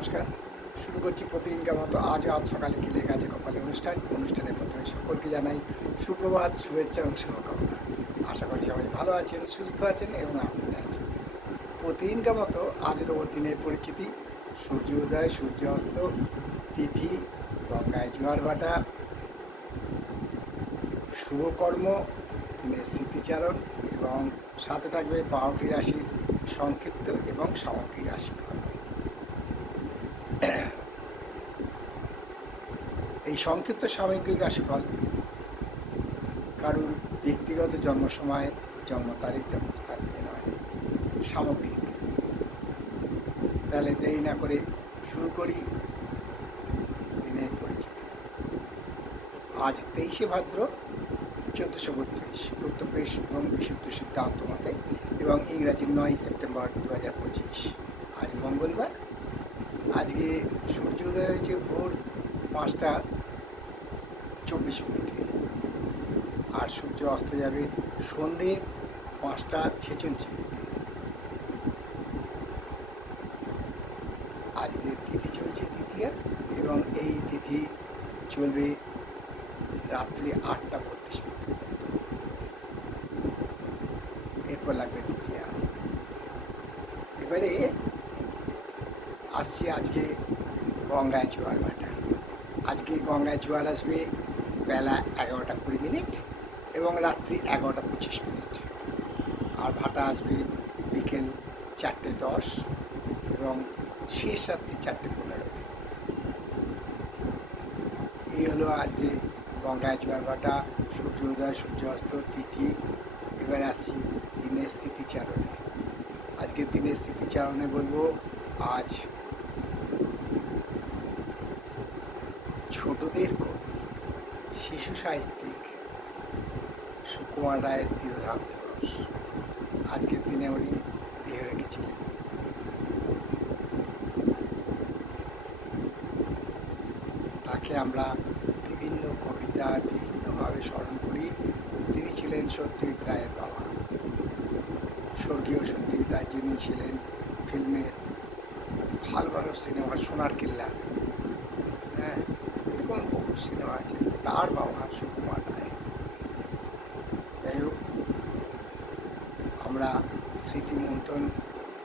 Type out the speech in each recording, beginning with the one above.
নমস্কার। শুরু করছি প্রতিদিনকার মতো আজ আজ সকালে কি লেখা আছে কপালে অনুষ্ঠান। অনুষ্ঠানে প্রথমে সকলকে জানাই সুপ্রভাত শুভেচ্ছা এবং শুভকামনা। আশা করি সবাই ভালো আছেন, সুস্থ আছেন এবং আনন্দে আছেন। প্রতিদিনকার মতো আজ দেবো দিনের পরিচিতি। সূর্য উদয়, সূর্য অস্ত, তিথি, গঙ্গায় জোয়ার ভাটা শুভকর্ম দিনের স্মৃতিচারণ এবং সাথে থাকবে বারোটি রাশি সংক্ষিপ্ত এবং সামগ্রিক রাশিফল। এই সংক্ষিপ্ত সামগ্রিক রাশিফল। কারুর ব্যক্তিগত জন্ম সময় জন্ম তারিখ, জন্মস্থান নয়, সামগ্রিক। তাহলে দেরি না করে শুরু করি দিনের পরিচিতি। আজ তেইশে ভাদ্র চোদ্দশো বত্রিশ, উত্তরপ্রদেশ এবং বিশুদ্ধ সিদ্ধান্ত মতে এবং ইংরাজি নয় সেপ্টেম্বর দু হাজার পঁচিশ। আজ মঙ্গলবার। আজকে সূর্যোদয় হয়েছে ভোর পাঁচটা চব্বিশ মিনিটে। আর সূর্য অস্ত যাবে সন্ধে পাঁচটা ছেচল্লিশ মিনিটে। আজকে তিথি চলছে তৃতীয়া এবং এই তিথি চলবে রাত্রি আটটা বত্রিশ মিনিট। এরপর লাগবে তৃতীয়া এবারে আসছি আজকে গঙ্গায় জোয়ার ভাটা আজকে গঙ্গায় জোয়ার আসবে বেলা এগারোটা কুড়ি মিনিট এবং রাত্রি এগারোটা পঁচিশ মিনিট। আর ভাটা আসবে বিকেল চারটে দশ এবং শেষ রাত্রি চারটে পনেরো। এই হলো আজকে গঙ্গায় জোয়ার ভাটা, সূর্য উদয়, সূর্য অস্ত, তিথি। এবারে আসছি দিনের স্মৃতিচারণে। আজকের দিনের স্মৃতিচারণে বলব, আজ ছোটদের কবি। শিশু সাহিত্যিক সুকুমার রায়ের তিরোধাম দিবস। আজকের দিনে উনি দেহ রেখেছিলেন। তাকে আমরা বিভিন্ন কবিতা বিভিন্নভাবে স্মরণ করি। তিনি ছিলেন সত্যজিৎ রায়ের বাবা। স্বর্গীয় সত্যজিৎ রায় যিনি ছিলেন ফিল্মের ভালো ভালো সিনেমা সোনার কিল্লা। বহু সিনেমা আছে তার বাবা সুকুমার রায়। যাই হোক, আমরা স্মৃতিমন্থন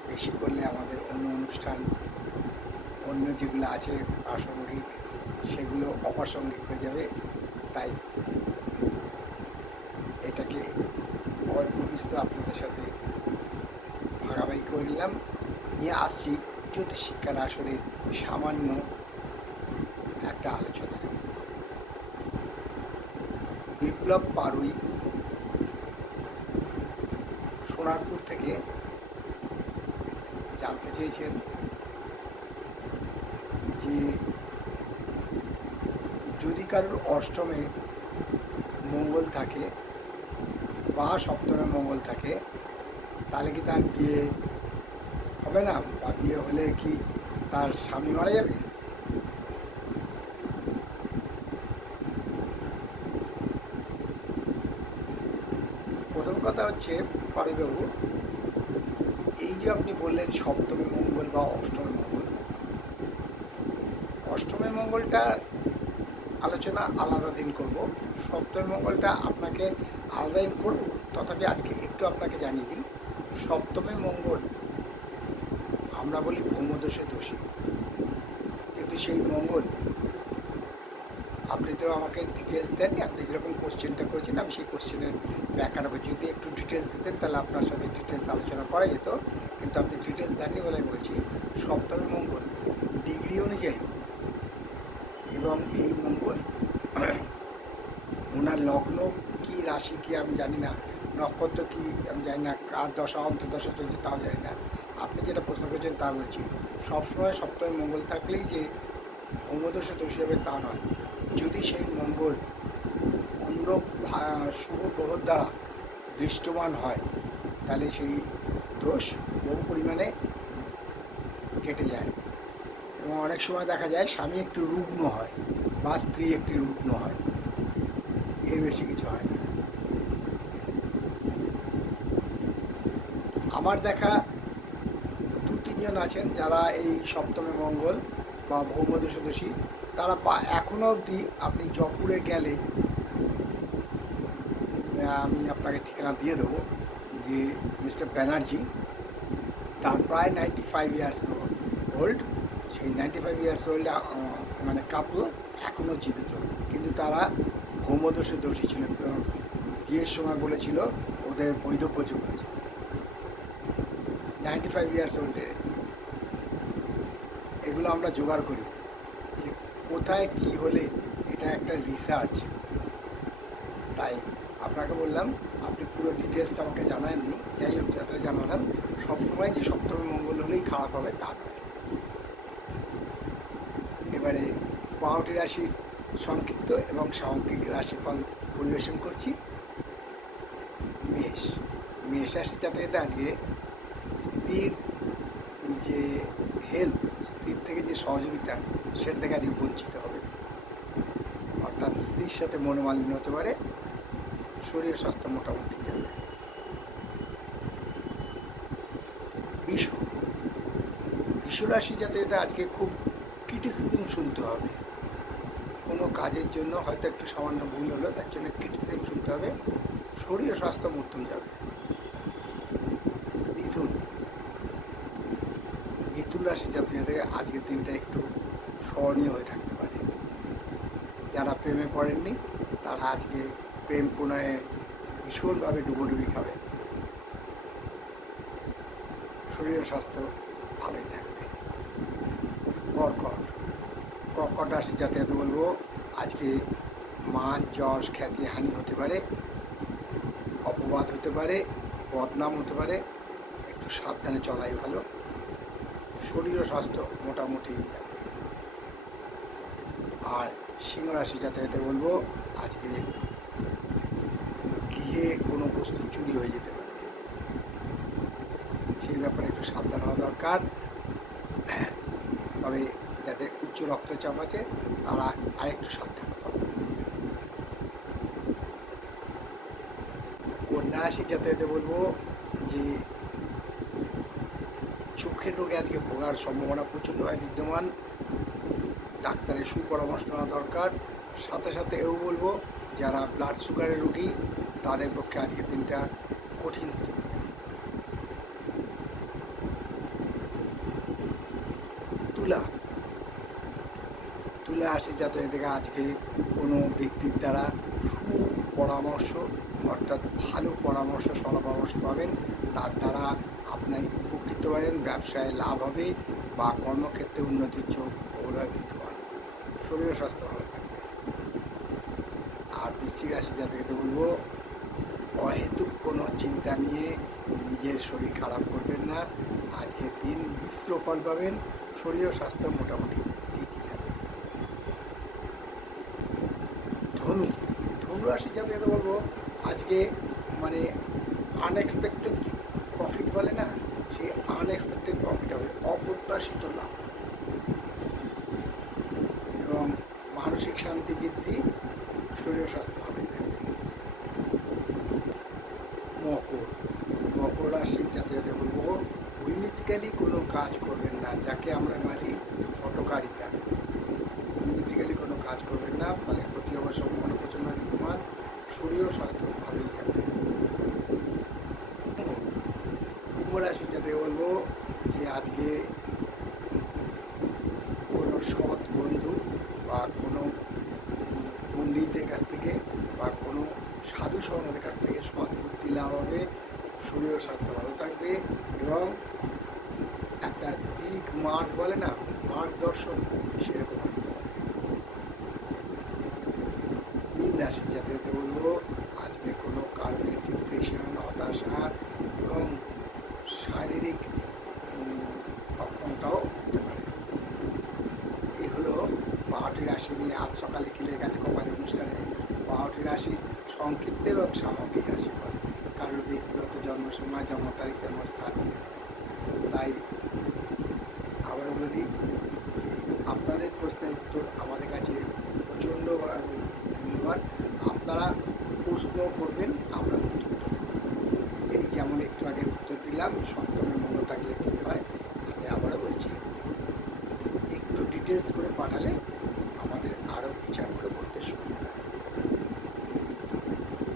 বেশি করলে আমাদের অন্য অনুষ্ঠান, অন্য যেগুলো আছে প্রাসঙ্গিক, সেগুলো অপ্রাসঙ্গিক হয়ে যাবে। তাই এটাকে অল্প বিস্তর আপনাদের সাথে ভাগাভাগি করলাম নিয়ে আসছি জ্যোতিষ শিক্ষার আসরের সামান্য একটা আলোচনা। বিপ্লব পারুই সোনারপুর থেকে জানতে চেয়েছেন যে যদি কারোর অষ্টমে মঙ্গল থাকে বা সপ্তমে মঙ্গল থাকে, তাহলে কি তার বিয়ে হবে না? বা বিয়ে হলে কি তার স্বামী মারা যাবে প্রথম কথা হচ্ছে পারিবাবু এই যে আপনি বললেন সপ্তমী মঙ্গল বা অষ্টমী মঙ্গল, অষ্টমী মঙ্গলটা আলোচনা আলাদা দিন করব। সপ্তমী মঙ্গলটা আপনাকে আলাদা দিন করব, তথাপি আজকে একটু আপনাকে জানিয়ে দিই। সপ্তমী মঙ্গল আমরা বলি ভূমদোষে দোষী। কিন্তু সেই মঙ্গল আপনি তো আমাকে ডিটেলস দেননি, আপনি যেরকম কোশ্চেনটা করেছেন, আমি সেই কোশ্চেনের ব্যাখ্যাটা করছি যদি একটু ডিটেলস দিতেন, তাহলে আপনার সাথে ডিটেলস আলোচনা করা যেত। কিন্তু আপনি ডিটেলস দেননি বলে আমি বলছি, সপ্তমী মঙ্গল ডিগ্রি অনুযায়ী এবং এই মঙ্গল, ওনার লগ্ন কি রাশি কি আমি জানি না, নক্ষত্র কি আমি জানি না, কার দশা, অন্তর্দশা চলছে তাও জানি না। আপনি যেটা প্রশ্ন করেছেন তা বলছি, সবসময় সপ্তমী মঙ্গল থাকলেই যে ভূমদোষে দোষী হবে তা নয়। যদি সেই মঙ্গল অন্য শুভ গ্রহর দ্বারা দৃষ্টমান হয়, তাহলে সেই দোষ বহু পরিমাণে কেটে যায়। এবং অনেক সময় দেখা যায় স্বামী একটু রুগ্ন হয় বা স্ত্রী একটি রুগ্ন হয়। এর বেশি কিছু হয় না। আমার দেখা দু তিনজন আছেন যারা এই সপ্তমে মঙ্গল বা ভৌমদশদশী তারা পা এখনও অবধি আপনি জপুরে গেলে, আমি আপনাকে ঠিকানা দিয়ে দেবো যে মিস্টার ব্যানার্জি, তার প্রায় নাইনটি ফাইভ ইয়ার্স ওল্ড সেই নাইনটি ফাইভ ইয়ার্স ওল্ড মানে কাপল এখনও জীবিত। কিন্তু তারা ভৌমদোষে দোষী ছিল। বিয়ের সময় বলেছিল, ওদের বৈধ প্রচুর আছে। নাইনটি ফাইভ ইয়ার্স ওল্ডে এগুলো আমরা জোগাড় করি। কোথায় কি হলে এটা একটা রিসার্চ তাই আপনাকে বললাম, আপনি পুরো ডিটেলসটা আমাকে জানাননি। যাই হোক, যতটা জানালাম, সবসময় যে সপ্তমী মঙ্গল হলেই খারাপ হবে তা নয়। এবারে বারোটি রাশির সংক্ষিপ্ত এবং সামগ্রিক রাশিফল পরিবেশন করছি। মেষ। মেষ রাশি যাতে আজকে স্থির যে হেল্প স্থির থেকে যে সহযোগিতা সেটা থেকে আজকে বঞ্চিত হবে। অর্থাৎ স্ত্রীর সাথে মনোমালিন্য হতে পারে, শরীর স্বাস্থ্য মোটামুটি যাবে। বিষ বিষ রাশি যাতে এটা আজকে খুব ক্রিটিসিজম শুনতে হবে। কোনো কাজের জন্য হয়তো একটু সামান্য ভুল হলো, তার জন্য ক্রিটিসিজম শুনতে হবে। শরীর স্বাস্থ্য মধ্যম যাবে। মিথুন মিথুন রাশি জাতকে আজকের দিনটা একটু স্মরণীয় হয়ে থাকতে পারে। যারা প্রেমে পড়েননি, তারা আজকে প্রেম প্রণয়ে ভীষণভাবে ডুবোডুবি খাবে। শরীর স্বাস্থ্য ভালোই থাকবে। কর্কট কর্কট রাশি যাতে এত বলব? আজকে মান, যশ, খ্যাতি, হানি হতে পারে, অপবাদ হতে পারে, বদনাম হতে পারে, একটু সাবধানে চলাই ভালো। শরীর স্বাস্থ্য মোটামুটি যাবে আর সিংহ রাশি যাতে এতে বলব, আজকে গিয়ে কোনো বস্তু চুরি হয়ে যেতে পারে। সেই ব্যাপারে একটু সাবধান হওয়া দরকার। তবে যাদের উচ্চ রক্তচাপ আছে, তারা আরেকটু সাবধান কন্যা রাশি যাতে এতে বলব যে চোখের রোগে আজকে ভোগার সম্ভাবনা প্রচণ্ড হয় বিদ্যমান। ডাক্তারের সুপরামর্শ নেওয়া দরকার। সাথে সাথে এও বলব, যারা ব্লাড সুগারের রোগী, তাদের পক্ষে আজকের দিনটা কঠিন হতে পারে। তুলা। তুলা আসে যাতে থেকে আজকে কোনো ব্যক্তির দ্বারা সুপরামর্শ, অর্থাৎ ভালো পরামর্শ সরামর্শ পাবেন। তার দ্বারা আপনি উপকৃত হবেন, ব্যবসায় লাভ হবে বা কর্মক্ষেত্রে উন্নতির চোখ ওগুলোয় বিদ্যমান শরীর ও স্বাস্থ্য ভালো থাকবে। আর বৃষ্টি রাশি জাতকে বলব, অহেতুক কোনো চিন্তা নিয়ে নিজের শরীর খারাপ করবেন না। আজকে দিন মিশ্র ফল পাবেন, শরীর ও স্বাস্থ্য মোটামুটি ঠিকই যাবে ধনু ধনু রাশি যাতে বলব, আজকে মানে আনএক্সপেক্টেড প্রফিট বলে না, সেই আনএক্সপেক্টেড প্রফিট হবে, অপ্রত্যাশিত লাভ। মানসিক শান্তি বৃদ্ধি শরীর স্বাস্থ্য থাকবে। মকর। মকর রাশির যাতে বলব উইমিজিক্যালি কোনো কাজ করবেন না, যাকে আমরা বলি হটকারিতা উইমিজিক্যালি কোনো কাজ করবেন না, ফলে ক্ষতি হওয়ার সম্ভাবনা প্রচণ্ড বিদ্যমান শরীর ও স্বাস্থ্য ভালোই যাবে। কুম্ভ রাশি যাতে বলব, যে আজকে কোনো সৎ বন্ধু বা কোনো পণ্ডিতের কাছ থেকে বা কোনো সাধু সরণের কাছ থেকে বুদ্ধি লাভ হবে শরীর স্বাস্থ্য ভালো থাকবে এবং একটা দিক মার্গ বলে না, মার্গদর্শন সেরকম মীন রাশি যাতে বলব, আজকে কোনো কারণে ডিপ্রেশন হতাশা এবং শারীরিক অক্ষমতাও হতে পারে। এই হলো বারোটি রাশি নিয়ে আজ সকালে কিলের কাছে কপাল অনুষ্ঠানে? বারোটি রাশি সংক্ষিপ্ত এবং সামগ্রিক রাশি হয় কারোর ব্যক্তিগত জন্ম, সময়, জন্ম তারিখ জন্মস্থান তাই আবারও বলি যে আপনাদের প্রশ্নের উত্তর আমাদের কাছে প্রচণ্ড মূল্যবান। আপনারা প্রশ্ন করবেন, আমরা উত্তর এই যেমন একটু আগে উত্তর দিলাম, সপ্তমে মঙ্গল থাকলে কী হয়? আমি আবার ডিটেলস করে পাঠালে আমাদের আরও বিচার করে বলতে সুবিধা হয়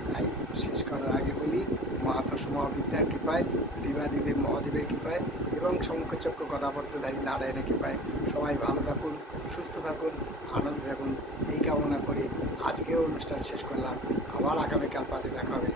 তাই শেষ করার আগে বলি মহাতস মহাবিদ্যার কৃপায় দেবাদিদেব মহাদেবের কৃপায় এবং শঙ্খচক্র কথাপত্রধারী নারায়ণের কৃপায়। সবাই ভালো থাকুন, সুস্থ থাকুন, আনন্দ থাকুন। এই কামনা করে আজকেও অনুষ্ঠান শেষ করলাম। আবার আগামীকাল পাতে দেখা হবে।